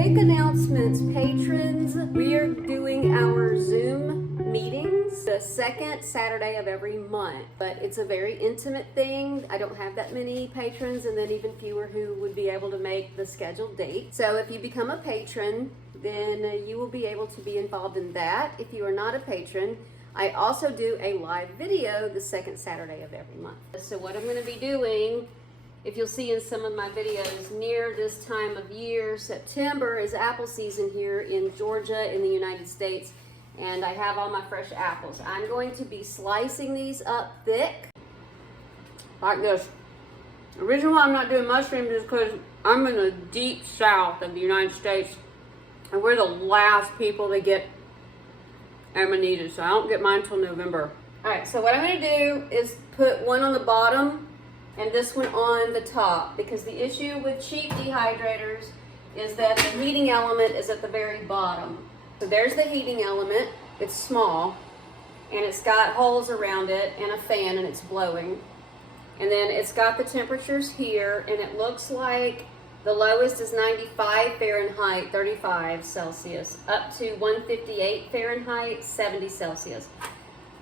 quick announcements, patrons. We are doing our Zoom meetings the second Saturday of every month, but it's a very intimate thing. I don't have that many patrons, and then even fewer who would be able to make the scheduled date. So if you become a patron, then you will be able to be involved in that. If you are not a patron, I also do a live video the second Saturday of every month. So what I'm going to be doing, if you'll see in some of my videos, near this time of year, September is apple season here in Georgia in the United States, and I have all my fresh apples. I'm going to be slicing these up thick, like this. The reason why I'm not doing mushrooms is because I'm in the deep south of the United States, and we're the last people to get Amanita, so I don't get mine till November. All right, so what I'm going to do is put one on the bottom and this one on the top, because the issue with cheap dehydrators is that the heating element is at the very bottom. So there's the heating element. It's small, and it's got holes around it and a fan, and it's blowing. And then it's got the temperatures here, and it looks like the lowest is 95 Fahrenheit, 35 Celsius, up to 158 Fahrenheit, 70 Celsius.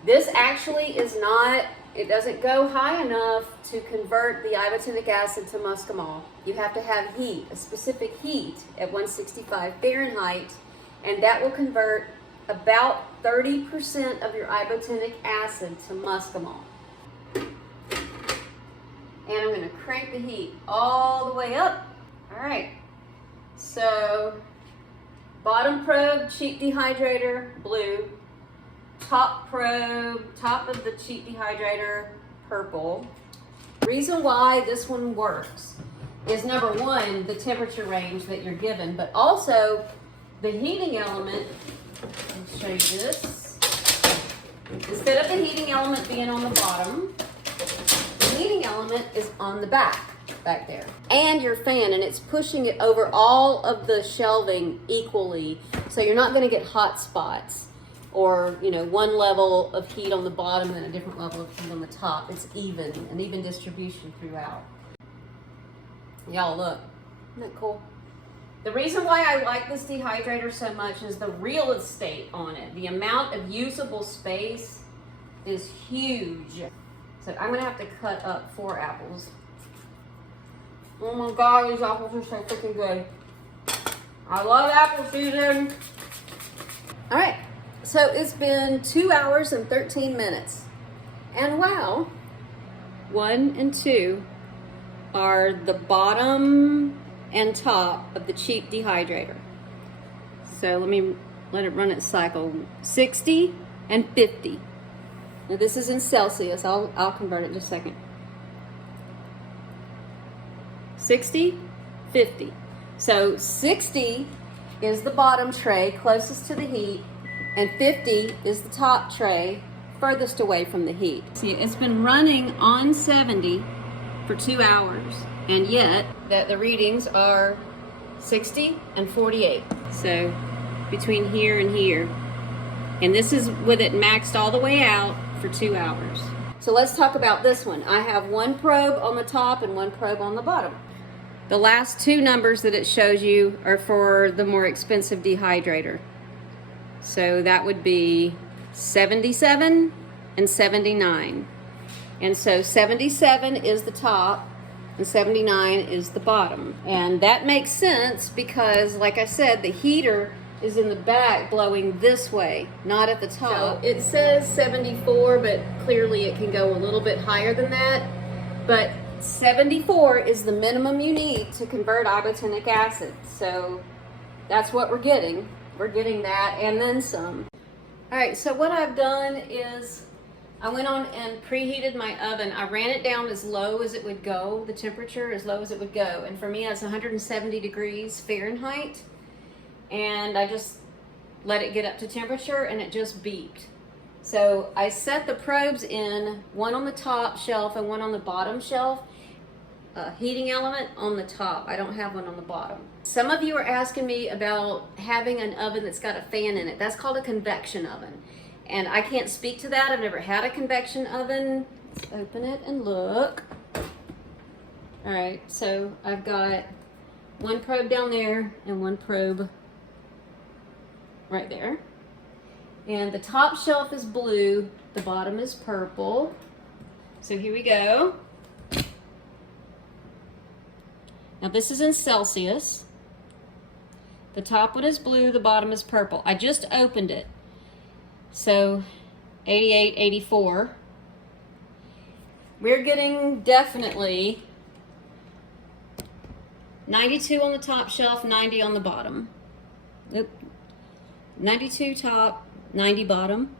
This actually is not, it doesn't go high enough to convert the ibotenic acid to muscimol. You have to have heat, a specific heat at 165 Fahrenheit, and that will convert about 30% of your ibotenic acid to muscimol. And I'm going to crank the heat all the way up. All right, so bottom probe, cheap dehydrator, blue. Top probe, top of the cheap dehydrator, purple. Reason why this one works is, number one, the temperature range that you're given, but also the heating element. Let me show you this. Instead of the heating element being on the bottom, the heating element is on the back there. And your fan, and it's pushing it over all of the shelving equally, so you're not going to get hot spots. Or, you know, one level of heat on the bottom and a different level of heat on the top. It's even, an even distribution throughout. Y'all look, isn't that cool? The reason why I like this dehydrator so much is the real estate on it. The amount of usable space is huge. So I'm gonna have to cut up 4 apples. Oh my God, these apples are so freaking good. I love apple season. All right. So it's been 2 hours and 13 minutes. And wow, 1 and 2 are the bottom and top of the cheap dehydrator. So let it run its cycle. 60 and 50. Now this is in Celsius. I'll convert it in just a second. 60, 50. So 60 is the bottom tray closest to the heat, and 50 is the top tray furthest away from the heat. See, it's been running on 70 for 2 hours, and yet that the readings are 60 and 48. So between here and here. And this is with it maxed all the way out for 2 hours. So let's talk about this one. I have 1 probe on the top and 1 probe on the bottom. The last 2 numbers that it shows you are for the more expensive dehydrator. So that would be 77 and 79. And so 77 is the top and 79 is the bottom. And that makes sense because, like I said, the heater is in the back blowing this way, not at the top. So it says 74, but clearly it can go a little bit higher than that. But 74 is the minimum you need to convert ibotenic acid. So that's what we're getting. We're getting that and then some. All right, so what I've done is I went on and preheated my oven. I ran it down as low as it would go, the temperature as low as it would go. And for me, that's 170 degrees Fahrenheit. And I just let it get up to temperature and it just beeped. So I set the probes in, one on the top shelf and one on the bottom shelf. Heating element on the top. I don't have one on the bottom. Some of you are asking me about having an oven that's got a fan in it. That's called a convection oven. And I can't speak to that. I've never had a convection oven. Let's open it and look. All right, so I've got one probe down there and one probe right there. And the top shelf is blue, the bottom is purple. So here we go. Now this is in Celsius. The top one is blue, the bottom is purple. I just opened it. So 88, 84. We're getting definitely 92 on the top shelf, 90 on the bottom. Oop. 92 top, 90 bottom.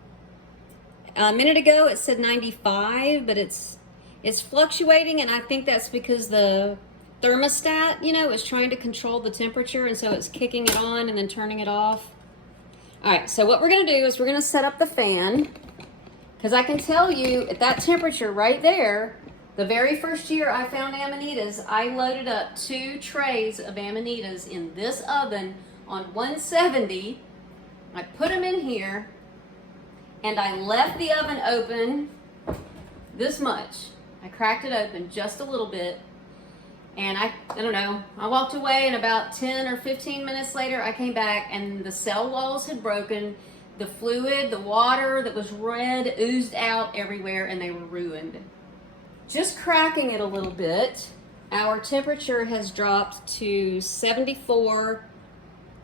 A minute ago it said 95, but it's fluctuating, and I think that's because the thermostat, you know, is trying to control the temperature, and so it's kicking it on and then turning it off. All right, so what we're gonna do is we're gonna set up the fan, because I can tell you at that temperature right there, the very first year I found Amanitas, I loaded up 2 trays of Amanitas in this oven on 170. I put them in here, and I left the oven open this much. I cracked it open just a little bit, and I don't know, I walked away, and about 10 or 15 minutes later I came back and the cell walls had broken. The fluid, the water that was red oozed out everywhere, and they were ruined. Just cracking it a little bit, our temperature has dropped to 74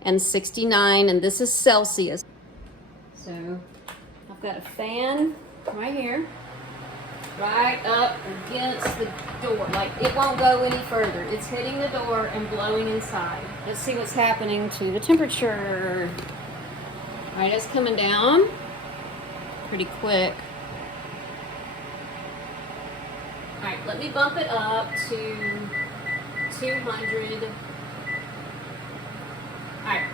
and 69, and this is Celsius. So I've got a fan right here, right up against the door. Like, it won't go any further. It's hitting the door and blowing inside. Let's see what's happening to the temperature. All right, it's coming down pretty quick. All right, let me bump it up to 200. All right,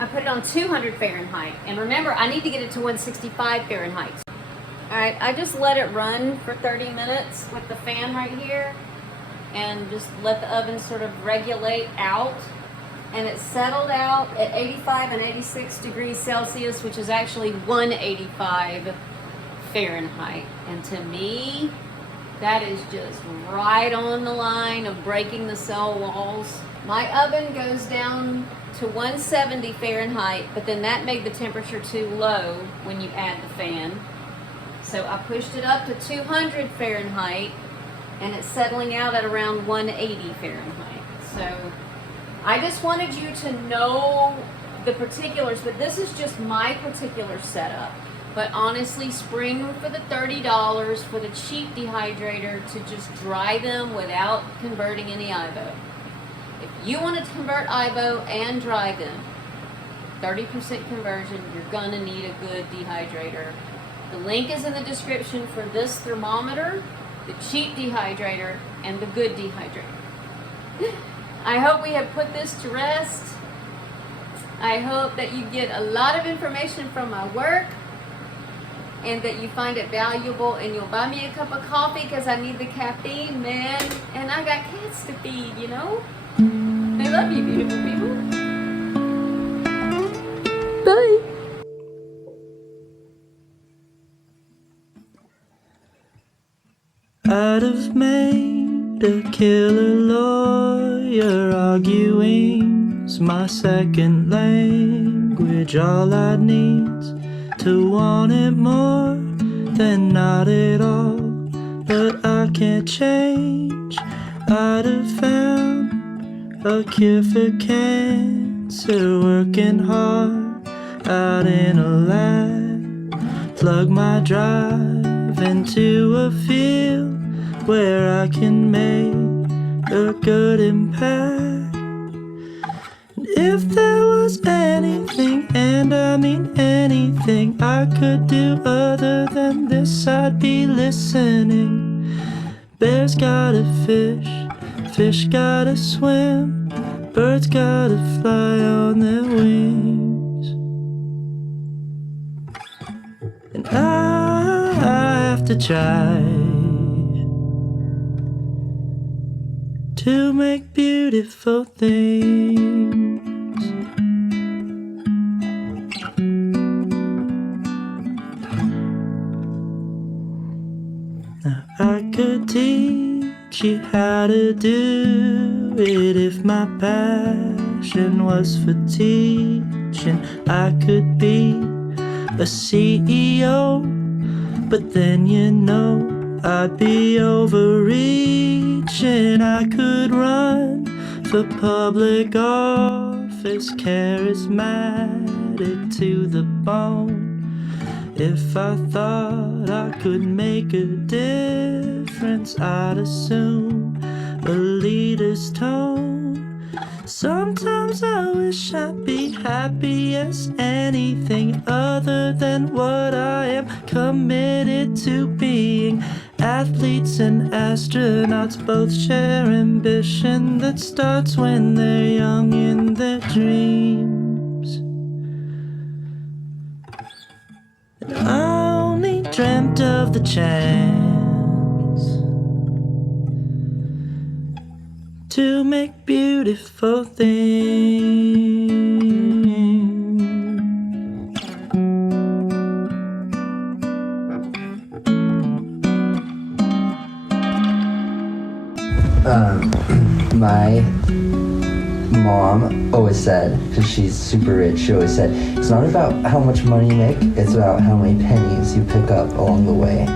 I put it on 200 Fahrenheit. And remember, I need to get it to 165 Fahrenheit. All right, I just let it run for 30 minutes with the fan right here, and just let the oven sort of regulate out. And it settled out at 85 and 86 degrees Celsius, which is actually 185 Fahrenheit. And to me, that is just right on the line of breaking the cell walls. My oven goes down to 170 Fahrenheit, but then that made the temperature too low when you add the fan. So I pushed it up to 200 Fahrenheit, and it's settling out at around 180 Fahrenheit. So I just wanted you to know the particulars, but this is just my particular setup. But honestly, spring for the $30 for the cheap dehydrator to just dry them without converting any IVO. If you want to convert IVO and dry them, 30% conversion, you're gonna need a good dehydrator. The link is in the description for this thermometer, the cheap dehydrator, and the good dehydrator. I hope we have put this to rest. I hope that you get a lot of information from my work, and that you find it valuable, and you'll buy me a cup of coffee because I need the caffeine, man. And I got kids to feed, you know? I love you, beautiful people. Bye. I'd have made a killer lawyer. Arguing's my second language. All I need's to want it more than not at all. But I can't change. I'd have found a cure for cancer, working hard out in a lab. Plug my drive into a field where I can make a good impact. And if there was anything, and I mean anything, I could do other than this, I'd be listening. Bears gotta fish, fish gotta swim, birds gotta fly on their wings. And I have to try to make beautiful things. Now I could teach you how to do it if my passion was for teaching. I could be a CEO, but then you know I'd be overreaching. I could run for public office, charismatic to the bone. If I thought I could make a difference, I'd assume a leader's tone. Sometimes I wish I'd be happy as anything other than what I am committed to being. Athletes and astronauts both share ambition that starts when they're young in their dreams. And I only dreamt of the chance to make beautiful things. My mom always said, because she's super rich, she always said, it's not about how much money you make, it's about how many pennies you pick up along the way.